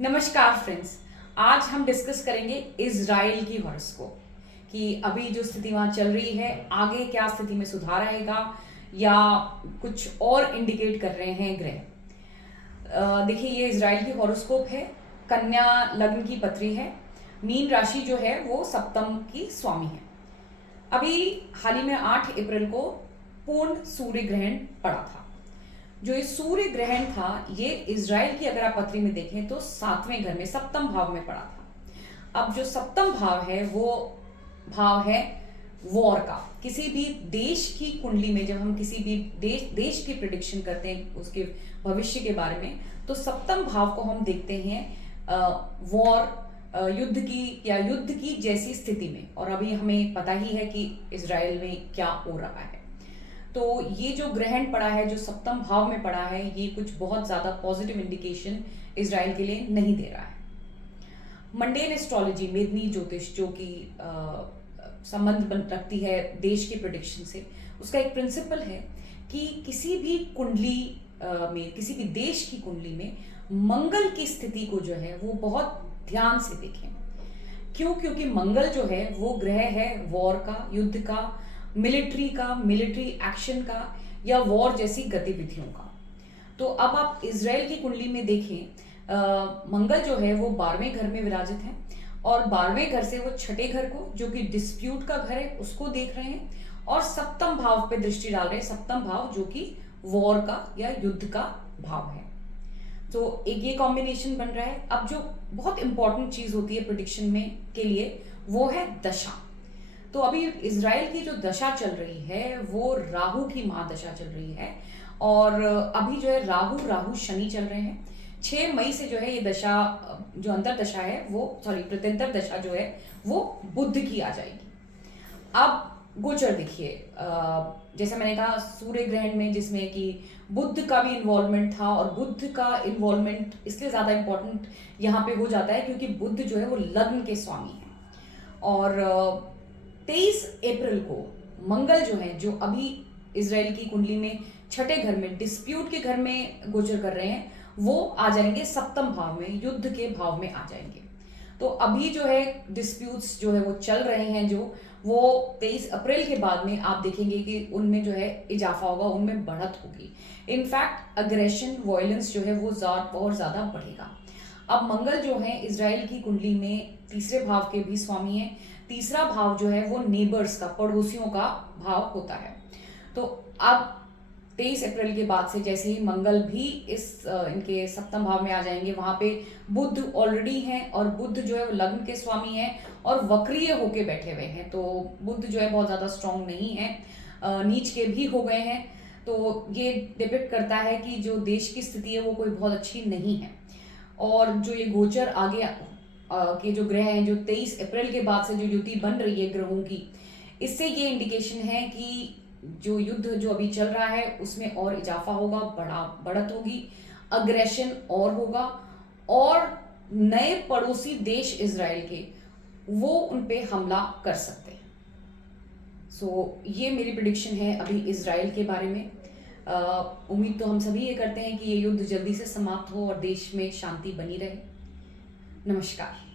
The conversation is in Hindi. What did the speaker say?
नमस्कार फ्रेंड्स। आज हम डिस्कस करेंगे इजराइल की हॉरोस्कोप कि अभी जो स्थिति वहां चल रही है आगे क्या स्थिति में सुधार आएगा या कुछ और इंडिकेट कर रहे हैं ग्रह। देखिए, ये इजराइल की हॉरोस्कोप है। कन्या लग्न की पत्री है। मीन राशि जो है वो सप्तम की स्वामी है। अभी हाल ही में 8 अप्रैल को पूर्ण सूर्य ग्रहण पड़ा था। जो ये सूर्य ग्रहण था ये इजराइल की अगर आप पत्री में देखें तो 7वें घर में सप्तम भाव में पड़ा था। अब जो सप्तम भाव है वो भाव है वॉर का। किसी भी देश की कुंडली में जब हम किसी भी देश की प्रिडिक्शन करते हैं उसके भविष्य के बारे में, तो सप्तम भाव को हम देखते हैं वॉर, युद्ध की या युद्ध की जैसी स्थिति में। और अभी हमें पता ही है कि इजराइल में क्या हो रहा है। तो ये जो ग्रहण पड़ा है, जो सप्तम भाव में पड़ा है, ये कुछ बहुत ज्यादा पॉजिटिव इंडिकेशन इजराइल के लिए नहीं दे रहा है। मंडेन एस्ट्रोलॉजी, मेदनी ज्योतिष, जो कि संबंध रखती है देश के प्रेडिक्शन से, उसका एक प्रिंसिपल है कि किसी भी कुंडली में, किसी भी देश की कुंडली में मंगल की स्थिति को जो है वो बहुत ध्यान से देखें। क्यों? क्योंकि मंगल जो है वो ग्रह है वॉर का, युद्ध का, मिलिट्री का, मिलिट्री एक्शन का या वॉर जैसी गतिविधियों का। तो अब आप इजराइल की कुंडली में देखें, मंगल जो है वो 12वें घर में विराजित है और 12वें घर से वो छठे घर को, जो कि डिस्प्यूट का घर है, उसको देख रहे हैं और सप्तम भाव पे दृष्टि डाल रहे हैं। सप्तम भाव जो कि वॉर का या युद्ध का भाव है। तो एक ये कॉम्बिनेशन बन रहा है। अब जो बहुत इंपॉर्टेंट चीज होती है प्रिडिक्शन में के लिए वो है दशा। तो अभी इजराइल की जो दशा चल रही है वो राहु की महादशा चल रही है और अभी जो है राहु शनि चल रहे हैं। 6 मई से जो है ये दशा, जो अंतरदशा है वो, प्रत्यंतर दशा जो है वो बुध की आ जाएगी। अब गोचर देखिए, जैसे मैंने कहा सूर्य ग्रहण में जिसमें कि बुध का भी इन्वॉल्वमेंट था, और बुध का इन्वॉल्वमेंट इसलिए ज्यादा इंपॉर्टेंट यहाँ पे हो जाता है क्योंकि बुध जो है वो लग्न के स्वामी है। और 23 अप्रैल को मंगल जो है, जो अभी इजराइल की कुंडली में छठे घर में, डिस्प्यूट के घर में गोचर कर रहे हैं, वो आ जाएंगे सप्तम भाव में, युद्ध के भाव में आ जाएंगे। तो अभी जो है डिस्प्यूट्स जो है वो चल रहे हैं, जो वो 23 अप्रैल के बाद में आप देखेंगे कि उनमें जो है इजाफा होगा, उनमें बढ़त होगी। इनफैक्ट अग्रेशन, वायलेंस जो है वो और ज्यादा बढ़ेगा। अब मंगल जो है इजराइल की कुंडली में तीसरे भाव के भी स्वामी है। तीसरा भाव जो है वो नेबर्स का, पड़ोसियों का भाव होता है। तो अब 23 अप्रैल के बाद से जैसे ही मंगल भी इनके सप्तम भाव में आ जाएंगे, वहां पे बुध ऑलरेडी हैं और बुध जो है वो लग्न के स्वामी है और वक्रीय होके बैठे हुए हैं। तो बुध जो है बहुत ज्यादा स्ट्रांग नहीं है, नीच के भी हो गए हैं। तो ये डिपेक्ट करता है कि जो देश की स्थिति है वो कोई बहुत अच्छी नहीं है। और जो ये गोचर आगे के जो ग्रह हैं, जो 23 अप्रैल के बाद से जो युति बन रही है ग्रहों की, इससे ये इंडिकेशन है कि जो युद्ध जो अभी चल रहा है उसमें और इजाफा होगा, बढ़त होगी, अग्रेशन और होगा, और नए पड़ोसी देश इजराइल के वो उन पे हमला कर सकते हैं। ये मेरी प्रिडिक्शन है अभी इजराइल के बारे में। उम्मीद तो हम सभी ये करते हैं कि ये युद्ध जल्दी से समाप्त हो और देश में शांति बनी रहे। नमस्कार।